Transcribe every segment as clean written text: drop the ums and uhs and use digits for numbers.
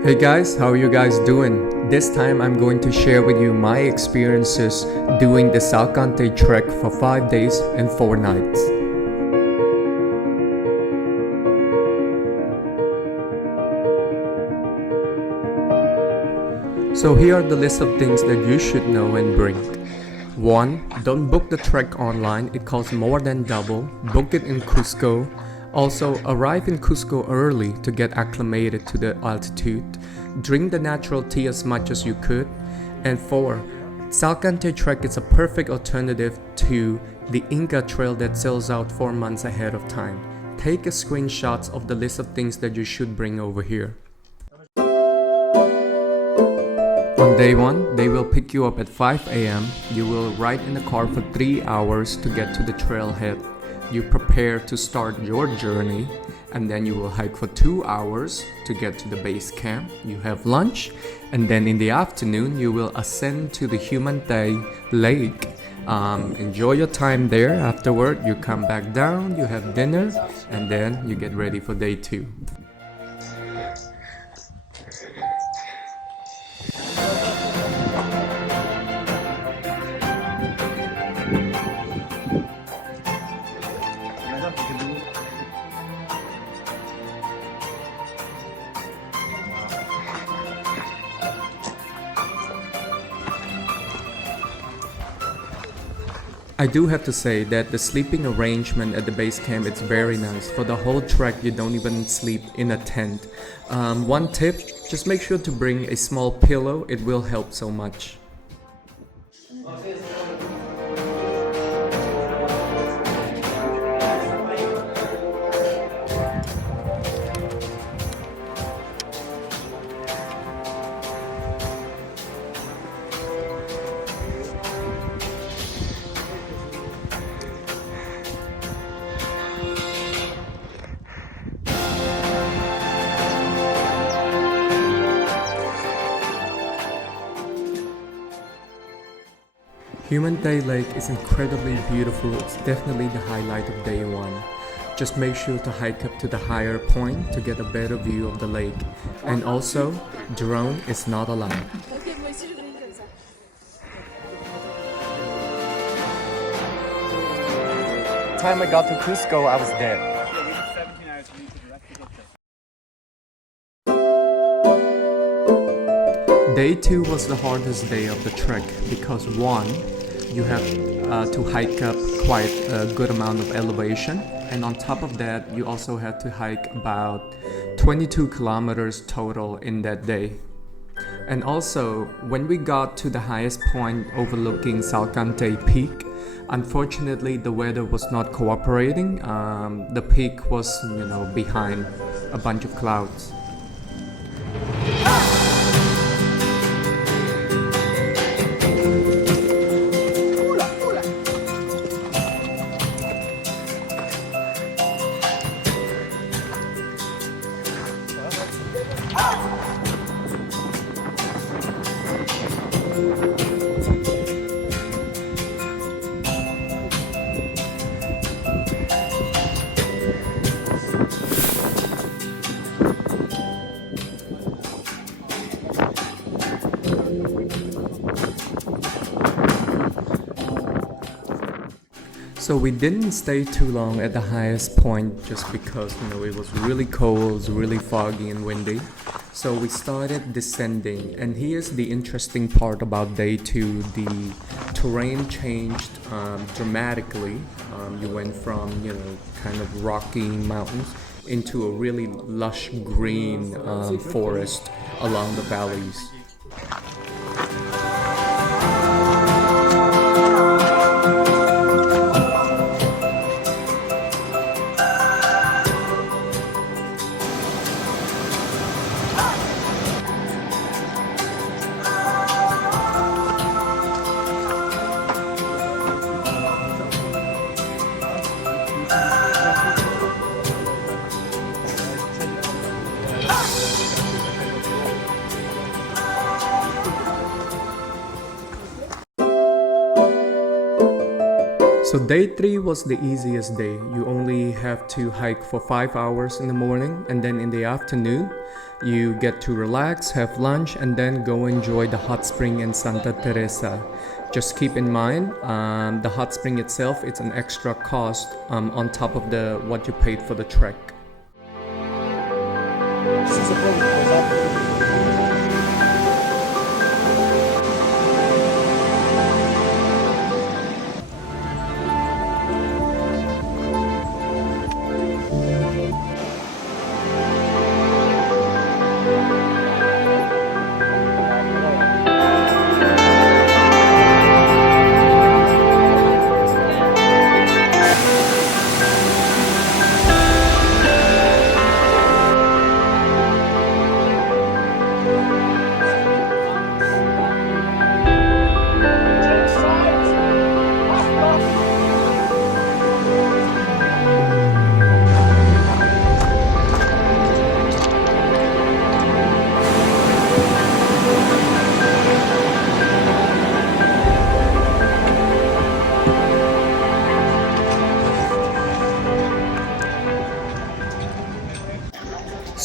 Hey guys, how are you guys doing? This time I'm going to share with you my experiences doing the Salkantay Trek for 5 days and 4 nights. So here are the list of things that you should know and bring. 1. Don't book the trek online, it costs more than double. Book it in Cusco. Also, arrive in Cusco early to get acclimated to the altitude. Drink the natural tea as much as you could. And 4. Salkantay Trek is a perfect alternative to the Inca Trail that sells out 4 months ahead of time. Take a screenshot of the list of things that you should bring over here. On day 1, they will pick you up at 5 a.m. You will ride in the car for 3 hours to get to the trailhead. You prepare to start your journey, and then you will hike for 2 hours to get to the base camp. You have lunch, and then in the afternoon you will ascend to the Humantay lake. Enjoy your time there. Afterward, you come back down, you have dinner, and then you get ready for day 2. I do have to say that the sleeping arrangement at the base camp is very nice. For the whole trek, you don't even sleep in a tent. One tip, just make sure to bring a small pillow. It will help so much. Humantay Lake is incredibly beautiful. It's definitely the highlight of day 1. Just make sure to hike up to the higher point to get a better view of the lake. And also, drone is not allowed. Time I got to Cusco, I was dead. Day 2 was the hardest day of the trek because 1, you have to hike up quite a good amount of elevation, and on top of that you also have to hike about 22 kilometers total in that day. And also, when we got to the highest point overlooking Salkantay Peak, unfortunately the weather was not cooperating. The peak was, behind a bunch of clouds. So we didn't stay too long at the highest point just because it was really cold, it was really foggy and windy. So we started descending, and here's the interesting part about day 2. The terrain changed dramatically. You went from kind of rocky mountains into a really lush green forest along the valleys. So day 3 was the easiest day. You only have to hike for 5 hours in the morning, and then in the afternoon you get to relax, have lunch, and then go enjoy the hot spring in Santa Teresa. Just keep in mind, the hot spring itself, it's an extra cost on top of the what you paid for the trek.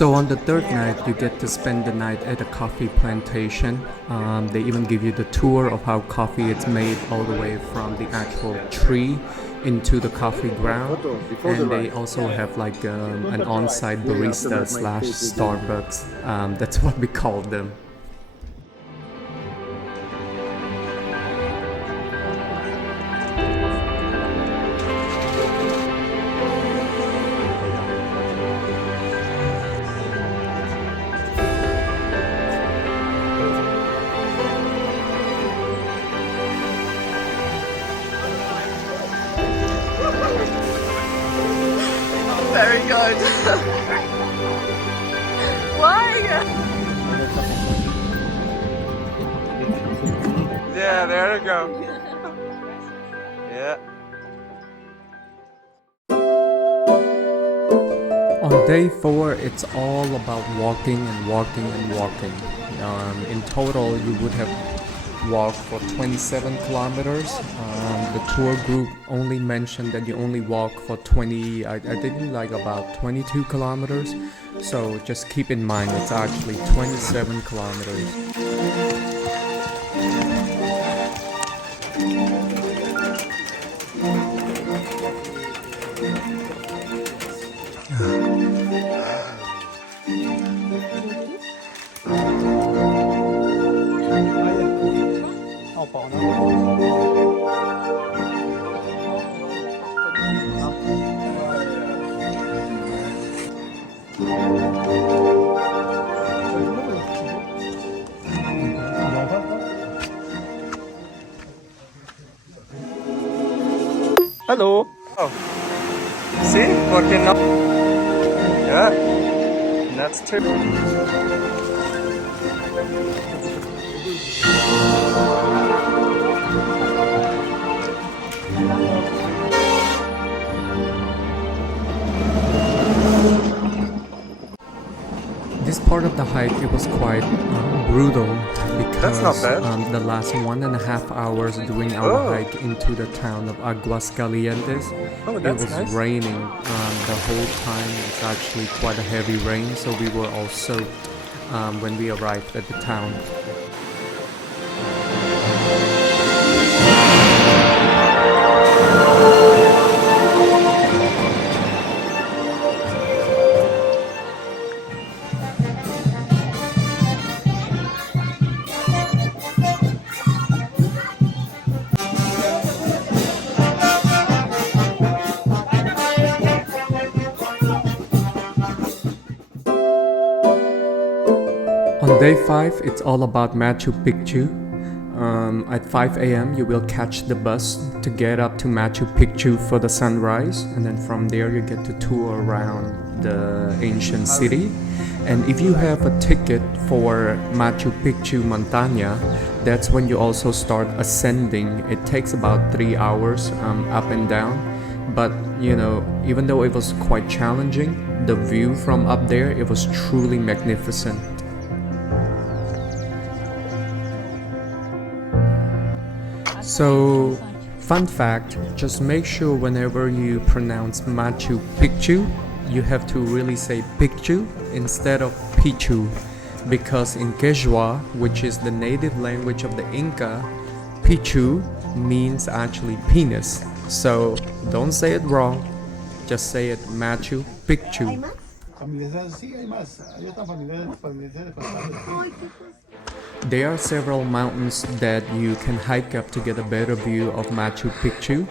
So on the third night, you get to spend the night at a coffee plantation. They even give you the tour of how coffee is made all the way from the actual tree into the coffee ground. And they also have like an on-site barista slash Starbucks. That's what we call them. Very good. Why? Yeah, there we go. Yeah. On day 4, it's all about walking and walking and walking. In total, you would have walked for 27 kilometers. The tour group only mentioned that you only walk for 20, I think like about 22 kilometers. So just keep in mind, it's actually 27 kilometers. Hello. Oh. See? Working now. Yeah. That's true. This part of the hike, it was quite brutal because That's not bad. the last 1.5 hours doing our hike into the town of Aguascalientes, Oh, it that's was nice. raining the whole time. It's actually quite a heavy rain, so we were all soaked when we arrived at the town. On day 5, it's all about Machu Picchu. At 5 a.m. you will catch the bus to get up to Machu Picchu for the sunrise, and then from there you get to tour around the ancient city. And if you have a ticket for Machu Picchu Montaña, that's when you also start ascending. It takes about 3 hours up and down, but you know, even though it was quite challenging, the view from up there, it was truly magnificent. So Fun fact, just make sure whenever you pronounce Machu Picchu, you have to really say Picchu instead of Pichu, because in Quechua, which is the native language of the Inca, Pichu means actually penis. So don't say it wrong, just say it Machu Picchu. Familiaridades, sí, hay más. Ahí están familiaridades faltantes. There are several mountains that you can hike up to get a better view of Machu Picchu.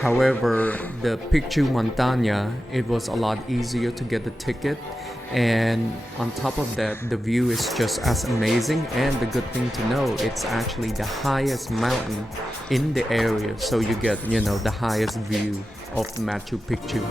However, the Picchu Montaña, it was a lot easier to get the ticket, and on top of that, the view is just as amazing. And the good thing to know, it's actually the highest mountain in the area, so you get, the highest view of Machu Picchu.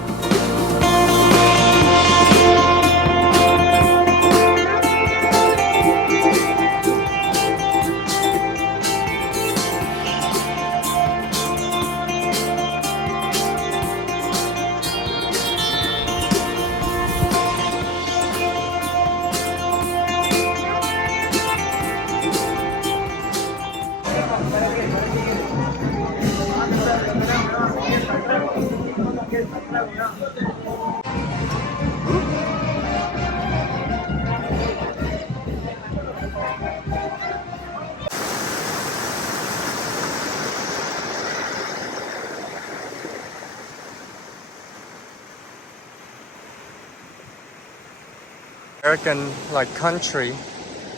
American country,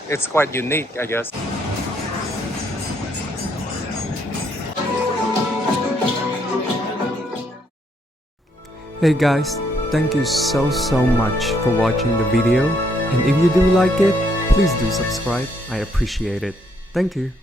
it's quite unique, I guess. Hey guys, thank you so much for watching the video, and if you do like it, please do subscribe. I appreciate it. Thank you.